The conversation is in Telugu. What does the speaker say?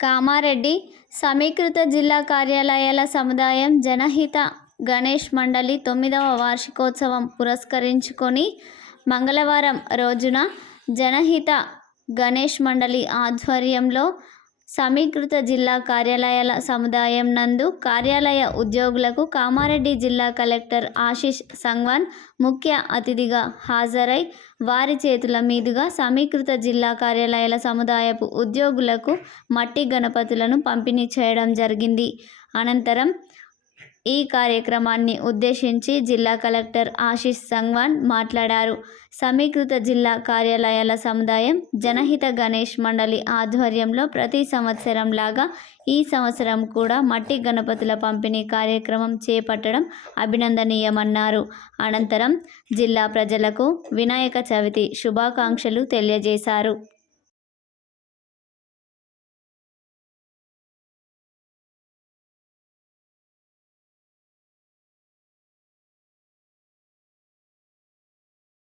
కామారెడ్డి సమీకృత జిల్లా కార్యాలయాల సముదాయం జనహిత గణేష్ మండలి తొమ్మిదవ వార్షికోత్సవం పురస్కరించుకొని మంగళవారం రోజున జనహిత గణేష్ మండలి ఆధ్వర్యంలో సమీకృత జిల్లా కార్యాలయాల సముదాయం నందు కార్యాలయ ఉద్యోగులకు కామారెడ్డి జిల్లా కలెక్టర్ ఆశీష్ సంగ్వాన్ ముఖ్య అతిథిగా హాజరై వారి చేతుల మీదుగా సమీకృత జిల్లా కార్యాలయాల సముదాయపు ఉద్యోగులకు మట్టి గణపతులను పంపిణీ చేయడం జరిగింది. అనంతరం ఈ కార్యక్రమాన్ని ఉద్దేశించి జిల్లా కలెక్టర్ ఆశీష్ సంగ్వాన్ మాట్లాడారు. సమీకృత జిల్లా కార్యాలయాల సముదాయం జనహిత గణేష్ మండలి ఆధ్వర్యంలో ప్రతి సంవత్సరం లాగా ఈ సంవత్సరం కూడా మట్టి గణపతుల పంపిణీ కార్యక్రమం చేపట్టడం అభినందనీయమన్నారు. అనంతరం జిల్లా ప్రజలకు వినాయక చవితి శుభాకాంక్షలు తెలియజేశారు.